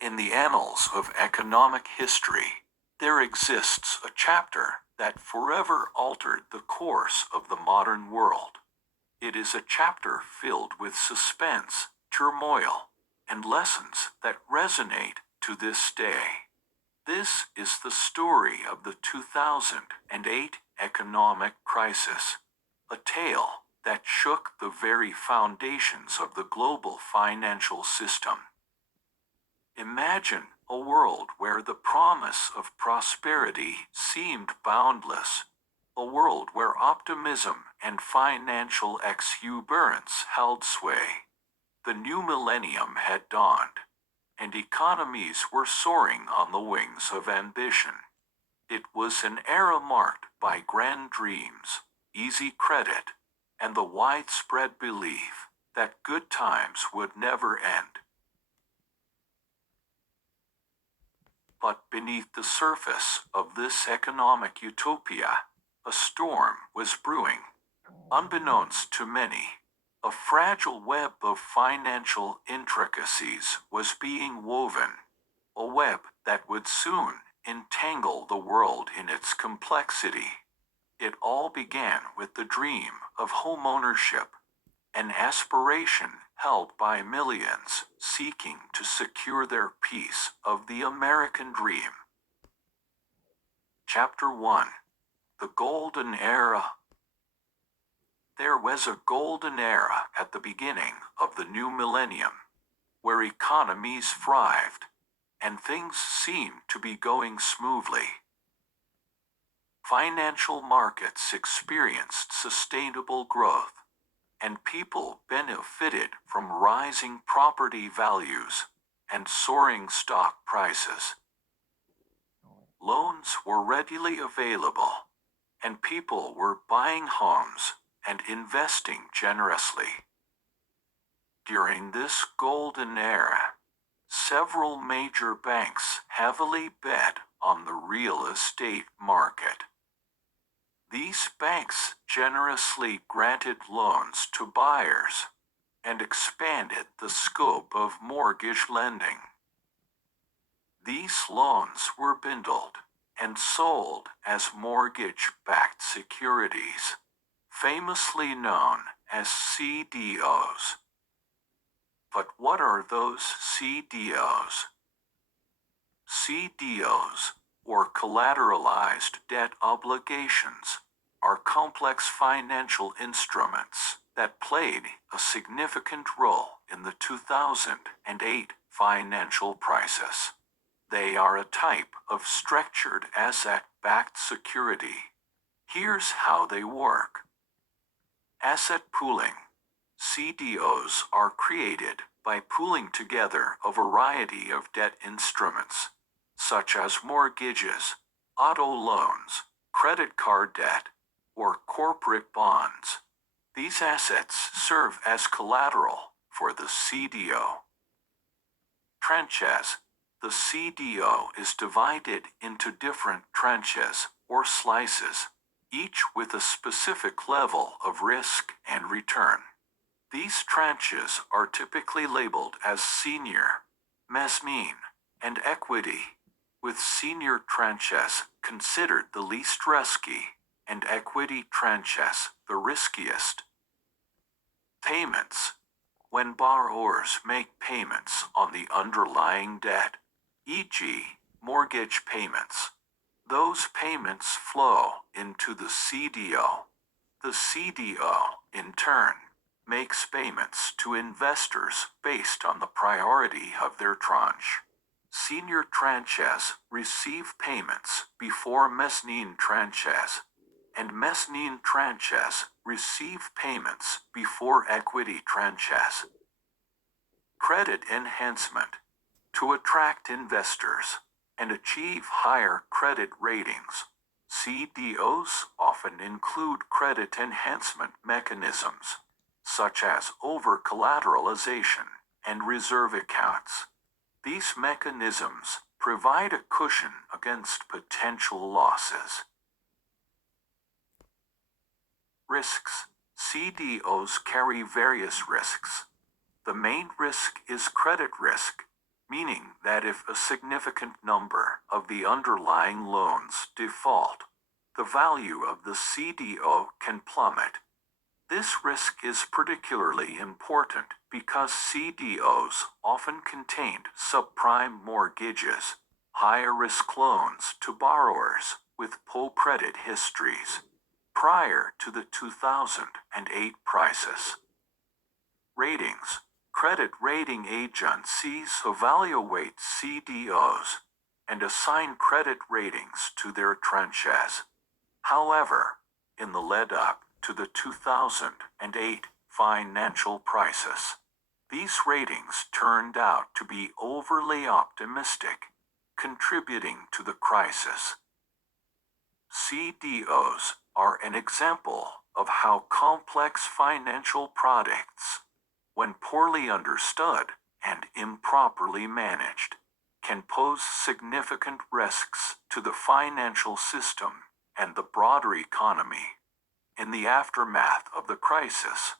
In the annals of economic history, there exists a chapter that forever altered the course of the modern world. It is a chapter filled with suspense, turmoil, and lessons that resonate to this day. This is the story of the 2008 economic crisis, a tale that shook the very foundations of the global financial system. Imagine a world where the promise of prosperity seemed boundless, a world where optimism and financial exuberance held sway. The new millennium had dawned, and economies were soaring on the wings of ambition. It was an era marked by grand dreams, easy credit, and the widespread belief that good times would never end. But beneath the surface of this economic utopia, a storm was brewing. Unbeknownst to many, a fragile web of financial intricacies was being woven, a web that would soon entangle the world in its complexity. It all began with the dream of homeownership, an aspiration held by millions seeking to secure their piece of the American dream. Chapter 1: The Golden Era. There was a golden era at the beginning of the new millennium, where economies thrived, and things seemed to be going smoothly. Financial markets experienced sustainable growth, and people benefited from rising property values and soaring stock prices. Loans were readily available, and people were buying homes and investing generously. During this golden era, several major banks heavily bet on the real estate market. These banks generously granted loans to buyers and expanded the scope of mortgage lending. These loans were bundled and sold as mortgage-backed securities, famously known as CDOs. But what are those CDOs? CDOs, or collateralized debt obligations, are complex financial instruments that played a significant role in the 2008 financial crisis. They are a type of structured asset-backed security. Here's how they work. Asset pooling. CDOs are created by pooling together a variety of debt instruments, such as mortgages, auto loans, credit card debt, or corporate bonds. These assets serve as collateral for the CDO. Tranches. The CDO is divided into different tranches, or slices, each with a specific level of risk and return. These tranches are typically labeled as senior, mezzanine, and equity, with senior tranches considered the least risky, and equity tranches the riskiest. Payments. When borrowers make payments on the underlying debt, e.g., mortgage payments, those payments flow into the CDO. The CDO, in turn, makes payments to investors based on the priority of their tranche. Senior tranches receive payments before mezzanine tranches, and mezzanine tranches receive payments before equity tranches. Credit enhancement. To attract investors and achieve higher credit ratings, CDOs often include credit enhancement mechanisms, such as over-collateralization and reserve accounts. These mechanisms provide a cushion against potential losses. Risks. CDOs carry various risks. The main risk is credit risk, meaning that if a significant number of the underlying loans default, the value of the CDO can plummet. This risk is particularly important because CDOs often contained subprime mortgages, higher-risk loans to borrowers with poor credit histories, prior to the 2008 crisis. Ratings. Credit rating agencies evaluate CDOs and assign credit ratings to their tranches. However, in the lead-up to the 2008 financial crisis, these ratings turned out to be overly optimistic, contributing to the crisis. CDOs are an example of how complex financial products, when poorly understood and improperly managed, can pose significant risks to the financial system and the broader economy. In the aftermath of the crisis,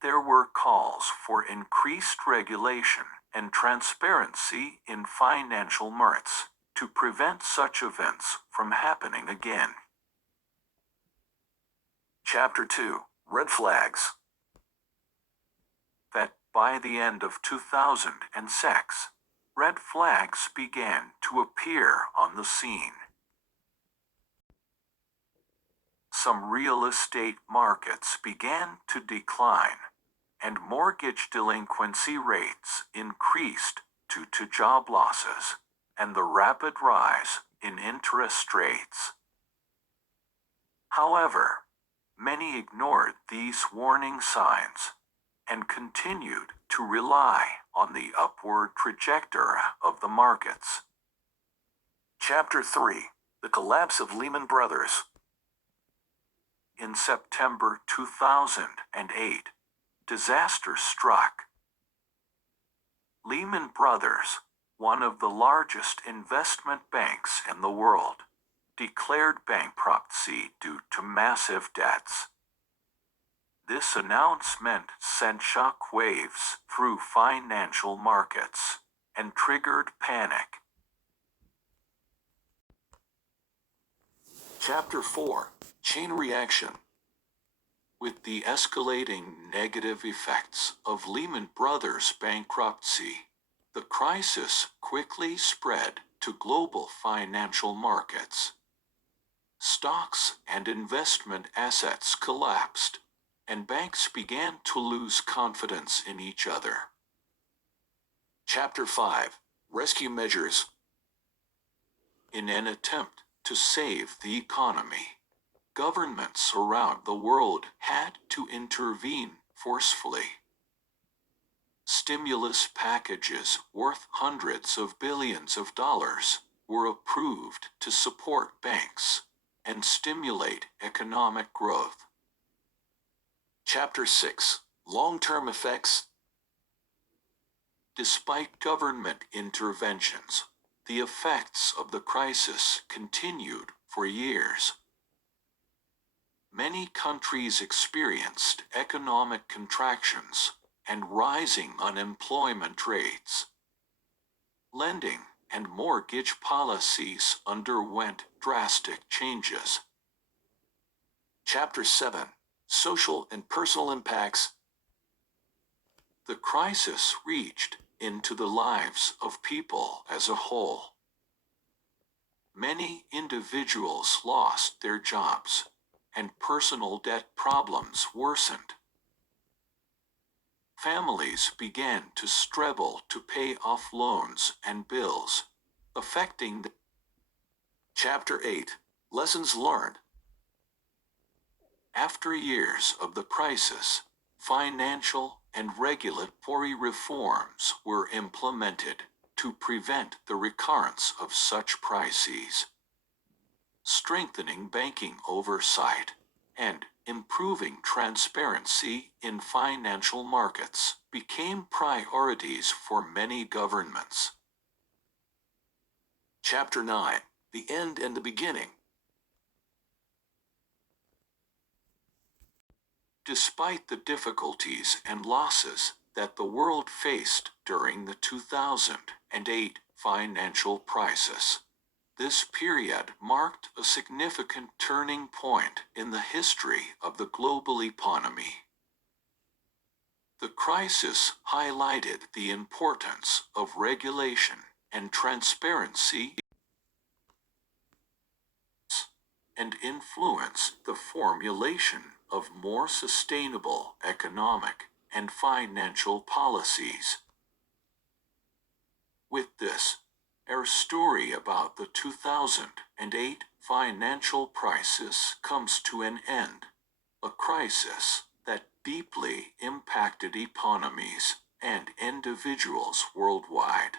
there were calls for increased regulation and transparency in financial markets to prevent such events from happening again. Chapter 2. Red Flags. That by the end of 2006, red flags began to appear on the scene. Some real estate markets began to decline, and mortgage delinquency rates increased due to job losses and the rapid rise in interest rates. However, many ignored these warning signs and continued to rely on the upward trajectory of the markets. Chapter 3. The Collapse of Lehman Brothers. In September 2008, disaster struck. Lehman Brothers, one of the largest investment banks in the world, declared bankruptcy due to massive debts. This announcement sent shock waves through financial markets and triggered panic. Chapter 4. Chain Reaction. With the escalating negative effects of Lehman Brothers' bankruptcy, the crisis quickly spread to global financial markets. Stocks and investment assets collapsed, and banks began to lose confidence in each other. Chapter 5. Rescue Measures. In an attempt to save the economy, governments around the world had to intervene forcefully. Stimulus packages worth hundreds of billions of dollars were approved to support banks and stimulate economic growth. Chapter 6. Long-term effects. Despite government interventions, the effects of the crisis continued for years. Many countries experienced economic contractions and rising unemployment rates. Lending and mortgage policies underwent drastic changes. Chapter 7. Social and personal impacts. The crisis reached into the lives of people as a whole. Many individuals lost their jobs, and personal debt problems worsened. Families began to struggle to pay off loans and bills, affecting the Chapter 8. Lessons learned. After years of the crisis, financial and regulatory reforms were implemented to prevent the recurrence of such crises. Strengthening banking oversight and improving transparency in financial markets became priorities for many governments. Chapter 9. The End and the Beginning. Despite the difficulties and losses, that the world faced during the 2008 financial crisis. This period marked a significant turning point in the history of the global economy. The crisis highlighted the importance of regulation and transparency and influenced the formulation of more sustainable economic and financial policies. With this, our story about the 2008 financial crisis comes to an end, a crisis that deeply impacted economies and individuals worldwide.